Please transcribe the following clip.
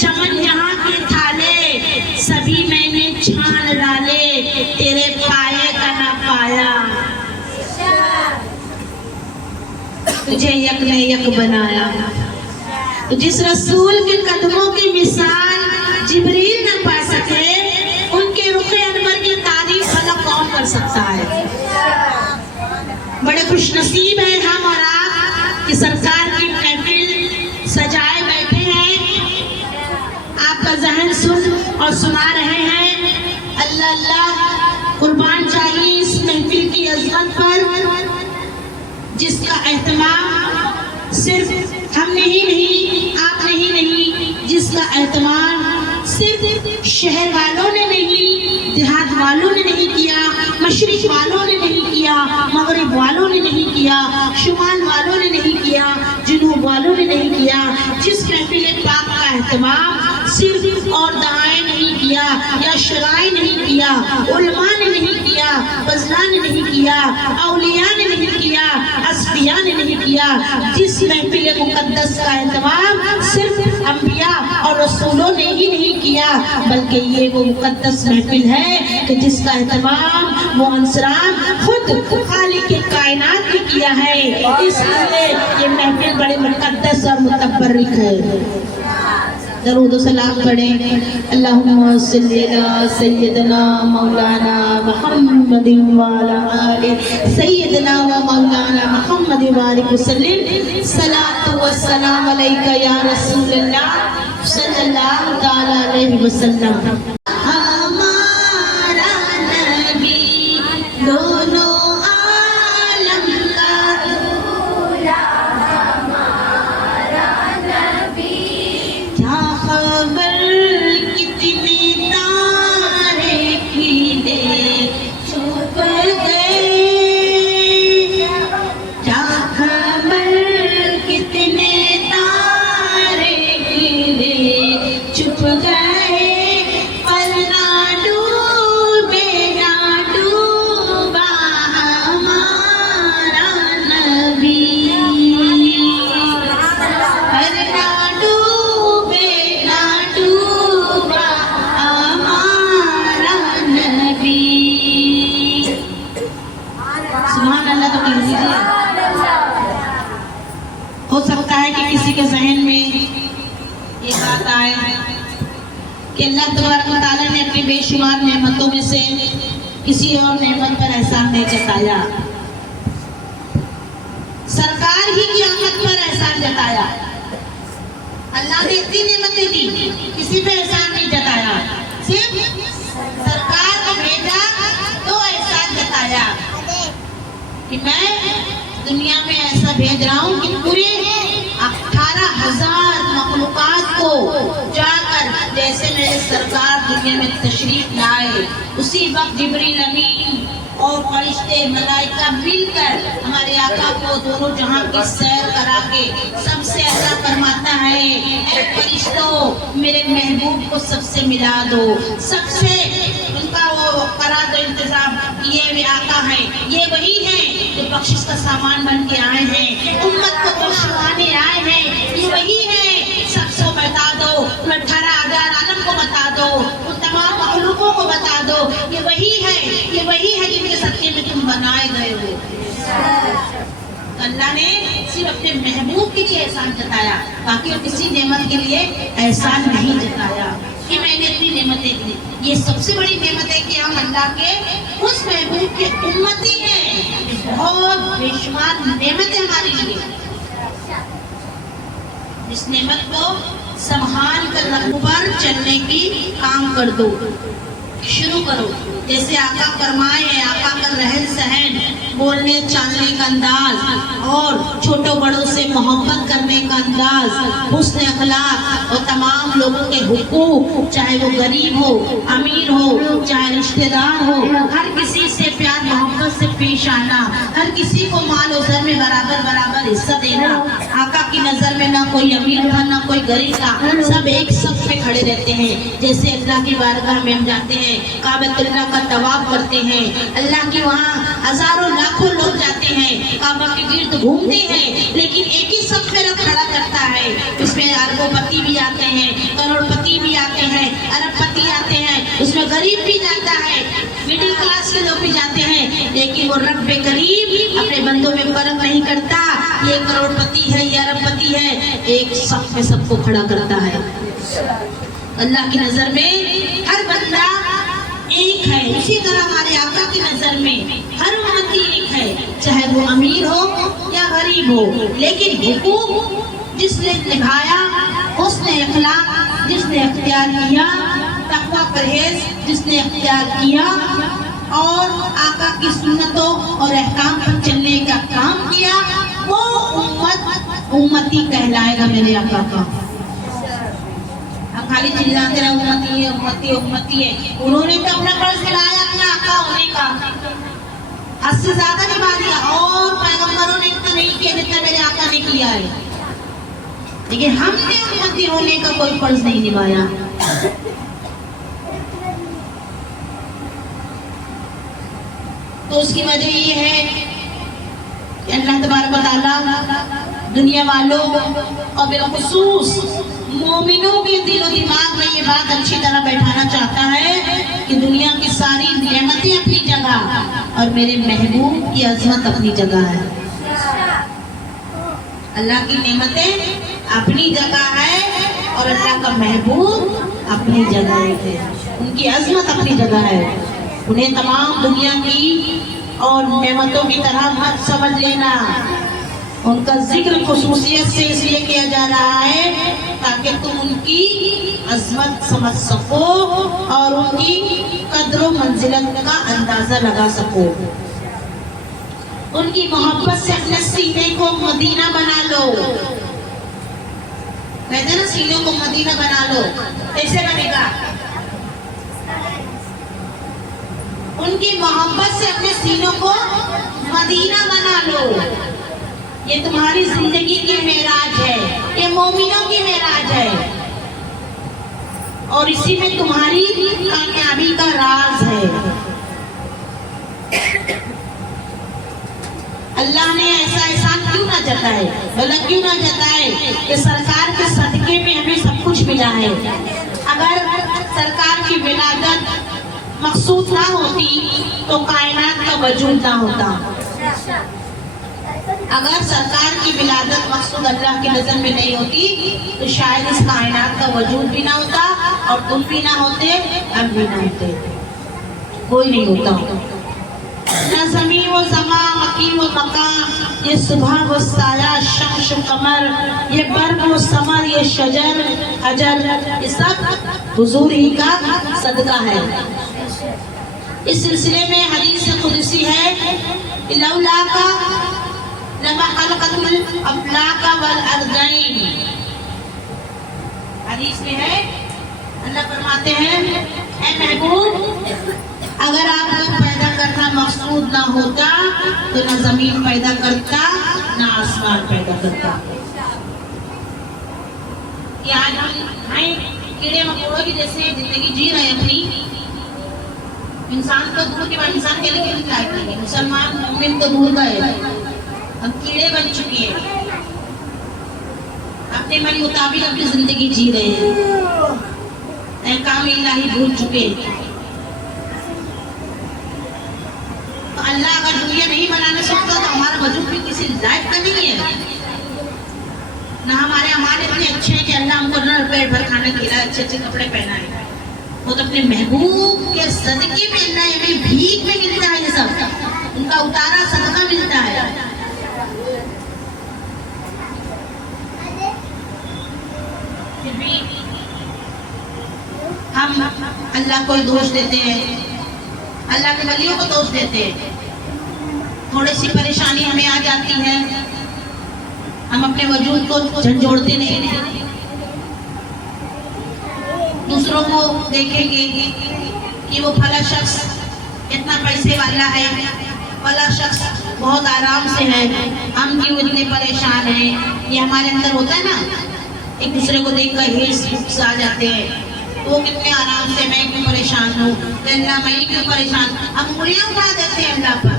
چمن جہاں کے تھالے سبھی میں نے چھان ڈالے، تیرے پائے کا نہ پایا، تجھے یک نے یک بنایا۔ تو جس رسول کے قدموں کی مثال جبریل نہ پا سکے، ان کے رخ انور کی تعریف بھلا کون کر سکتا ہے؟ بڑے خوش نصیب ہیں ہم اور آپ کہ سرکار کی محفل سجائے بیٹھے ہیں، آپ کا ذہن سن اور سنا رہے ہیں۔ اللہ اللہ قربان چاہیے اس محفل کی عظمت پر، جس کا اہتمام صرف ہم نے ہی نہیں، آپ نے ہی نہیں، جس کا اہتمام صرف شہر والوں نے نہیں، دیہات والوں نے نہیں کیا، مشرق والوں نے نہیں کیا، مغرب والوں نے نہیں کیا، شمال والوں نے نہیں کیا، جنوب والوں نے نہیں کیا، جس محفل پاک کا اہتمام صرف اور دعائیں نہیں کیا یا شرائع نہیں کیا، علماء نے نہیں کیا، فضلاء نے نہیں کیا، اولیاء نے نہیں کیا، اصفیاء نے نہیں کیا، جس محفل مقدس کا اہتمام صرف انبیاء اور رسولوں نے ہی نہیں کیا، بلکہ یہ وہ مقدس محفل ہے کہ جس کا اہتمام وہ انصران خود خالق کائنات نے کیا ہے، اس لیے یہ محفل بڑے مقدس اور متبرک ہے۔ درود و سلام پڑھیں۔ اللہم صلی علی سیدنا مولانا محمد وعلی آل سیدنا و مولانا محمد وبارک وسلم۔ صلاۃ و سلام علیکہ یا رسول اللہ صلی اللہ تعالی علیہ وسلم۔ ہمارا نبی دونوں عالم کا دولا، ہمارا نبی کیا خبر کتنے تارے کھلے چھپ گئے، کیا خبر کتنے تارے کھلے چھپ گئے، پر نہ ڈوبے نہ ڈوبا ہمارا نبی، پر نہ ڈوبے نہ ڈوبا ہمارا نبی۔ سبحان اللہ تو کہہ دیجیے۔ ہو سکتا ہے کہ کسی کے ذہن میں یہ بات آئے کہ اللہ تبارک و تعالیٰ نے اپنی بے شمار نعمتوں میں سے کسی اور نعمت پر احسان نہیں جتایا، سرکار ہی کی آمد پر احسان جتایا۔ اللہ نے اتنی نعمتیں دی، کسی پہ احسان نہیں جتایا، صرف سرکار کو بھیجا تو احسان جتایا کہ میں دنیا میں ایسا بھیج رہا ہوں کہ پورے 18,000 مخلوقات کو جا کر جیسے میرے سرکار دنیا میں تشریف لائے، اسی وقت جبریل امین اور فرشتے ملائکہ مل کر ہمارے آقا کو دونوں جہاں کی سیر کرا کے سب سے اللہ فرماتا ہے، اے فرشتوں میرے محبوب کو سب سے ملا دو، سب سے ان کا وہ کرا دو انتظام، یہ میرے آقا ہے، یہ وہی ہے جو بخشش کا سامان بن کے آئے ہیں، امت کو بخشوانے آئے ہیں، یہ وہی ہے، سب سے بتا دو، ان 18,000 عالم کو بتا دو، ان تمام مخلوقوں کو بتا دو، یہ وہی ہے، یہ وہی ہے جن کے صدقے میں تم بنائے گئے ہو۔ اللہ نے صرف اپنے محبوب کے لیے احسان جتایا، باقی اور کسی نعمت کے لیے احسان نہیں جتایا کہ میں نے اتنی نعمتیں دی۔ یہ سب سے بڑی نعمت ہے کہ ہم اللہ کے اس محبوب کے امتی ہیں، بہت بے شمار نعمتیں ہمارے لیے، اس نعمت کو سنبھال کر رکھو، پر چلنے کی کام کر دو، شروع کرو۔ جیسے آقا فرمائے ہیں، آقا کا رہن سہن، بولنے چالنے کا انداز اور چھوٹوں بڑوں سے محبت کرنے کا انداز، حسن اخلاق اور تمام لوگوں کے حقوق، چاہے وہ غریب ہو، امیر ہو، چاہے رشتہ دار ہو، ہر کسی سے پیار محبت سے پیش آنا، ہر کسی کو مال و زر میں برابر برابر حصہ دینا۔ آقا کی نظر میں نہ کوئی امیر تھا نہ کوئی غریب تھا، سب ایک صف میں کھڑے رہتے ہیں۔ جیسے اللہ کی بارگاہ میں ہم جاتے ہیں، کعبۃ اللہ کا طواف کرتے ہیں، اللہ کی وہاں ہزاروں لاکھوں لوگ جاتے ہیں، کعبہ کے گرد گھومتے ہیں، لیکن ایک ہی صف میں رب کھڑا کرتا ہے، اس میں اربوں پتی بھی آتے ہیں، کروڑ ارب پتی آتے ہیں، اس میں غریب بھی جاتا ہے، مڈل کلاس کے لوگ بھی جاتے ہیں، لیکن وہ رب کریم اپنے بندوں میں فرق نہیں کرتا، یہ کروڑ پتی ہے، یہ ارب پتی ہے، ایک صف میں سب کو کھڑا کرتا ہے۔ اللہ کی نظر میں ہر بندہ ایک ہے، اسی طرح ہمارے آقا کی نظر میں ہر امتی ایک ہے، چاہے وہ امیر ہو یا غریب ہو، لیکن حقوق جس نے نبھایا، حسن اخلاق جس نے اختیار کیا، تقوی پرہیز جس نے اختیار کیا، اور آقا کی سنتوں اور احکام پر چلنے کا کام کیا، وہ امتی کہلائے گا میرے آقا کا۔ اب خالی چلاتے رہے امتی ہے، امتی ہے، امتی ہے، انہوں نے تو اپنا فرض نبھایا اپنا آقا ہونے کا، حد سے زیادہ نبھا دیا، اور پیغمبروں نے اتنا نہیں کیا جتنا میرے آقا نے کیا ہے، لیکن ہم نے امتی ہونے کا کوئی فرض نہیں نبھایا۔ تو اس کی وجہ یہ ہے کہ اللہ تبارک و تعالیٰ دنیا والوں اور بالخصوص مومنوں کے دل و دماغ میں یہ بات اچھی طرح بیٹھانا چاہتا ہے کہ دنیا کی ساری نعمتیں اپنی جگہ اور میرے محبوب کی عظمت اپنی جگہ ہے۔ اللہ کی نعمتیں اپنی جگہ ہے اور اللہ کا محبوب اپنی جگہ ہے، ان کی عظمت اپنی جگہ ہے، انہیں تمام دنیا کی اور نعمتوں کی طرح مت سمجھ لینا، ان کا ذکر خصوصیت سے اس لیے کیا جا رہا ہے تاکہ تم ان کی عظمت سمجھ سکو اور ان کی قدر و منزلت کا اندازہ لگا سکو۔ ان کی محبت سے اپنے سینے کو مدینہ بنا لو، کہتے ہیں نا سینوں کو مدینہ بنا لو، کیسے بنے گا؟ ان کی محبت سے اپنے سینوں کو مدینہ بنا لو، یہ تمہاری زندگی کی معراج ہے، یہ مومنوں کی معراج ہے، اور اسی میں تمہاری کامیابی کا راز ہے۔ اللہ نے ایسا احسان کیوں نہ جتائے، بلکہ کیوں نہ جتائے کہ سرکار کے صدقے میں ہمیں سب کچھ ملا ہے۔ اگر سرکار کی ولادت مقصود نہ ہوتی تو کائنات کا وجود نہ ہوتا، اگر سرکار کی ولادت مقصود اللہ کی نظر میں نہیں ہوتی تو شاید اس کائنات کا وجود بھی نہ ہوتا، اور تم بھی نہ ہوتے، ہم بھی نہ ہوتے، کوئی نہیں ہوتا۔ نہ زمین و زمان، مکین و مکان، یہ صبح و سایہ، شمس و قمر، یہ برگ و ثمر، یہ شجر حجر، یہ سب حضور ہی کا صدقہ ہے۔ اس سلسلے میں حدیث قدسی ہے لولا کا لما خلقت الافلاک والارضین، حدیث میں ہے اللہ فرماتے ہیں اے محبوب اگر آپ کو پیدا کرنا مقصود نہ ہوتا تو نہ زمین پیدا کرتا نہ آسمان پیدا کرتا۔ یہ آج ہم ہیں کیڑے مکوڑوں کی جیسے زندگی جی رہے ہیں اپنی، انسان تو دور کے بعد انسان کے لیے لائق نہیں ہے، مسلمان مومن تو دور کا ہے، ہم کیڑے بن چکے ہیں، اپنے من مطابق اپنی زندگی جی رہے ہیں، احکام الہی بھول چکے ہیں۔ تو اللہ اگر دنیا نہیں بنانا سکتا تو ہمارا وجود بھی کسی لائق کا نہیں ہے، نہ ہمارے اعمال اتنے اچھے ہیں کہ اللہ ہم کو نہ پیٹ بھر کھانا کھلائے، اچھے اچھے کپڑے پہنائے، وہ تو اپنے محبوب کے صدقے میں اللہ ہمیں بھیک میں ملتا ہے، یہ سب ان کا اتارا صدقہ ملتا ہے۔ پھر بھی ہم اللہ کو دوش دیتے ہیں، اللہ کے ولیوں کو دوش دیتے ہیں، تھوڑی سی پریشانی ہمیں آ جاتی ہے ہم اپنے وجود کو جھنجھوڑتے نہیں ہیں، دوسروں کو دیکھیں گے کہ وہ پھلا شخص اتنا پیسے والا ہے، پھلا شخص بہت آرام سے ہے، ہم کیوں اتنے پریشان ہیں، یہ ہمارے اندر ہوتا ہے نا، ایک دوسرے کو دیکھ کر ہرس آ جاتے ہیں، وہ کتنے آرام سے، میں کیوں پریشان ہوں، اللہ میں کیوں پریشان، ہم انگلیاں اٹھا دیتے ہیں اللہ پر۔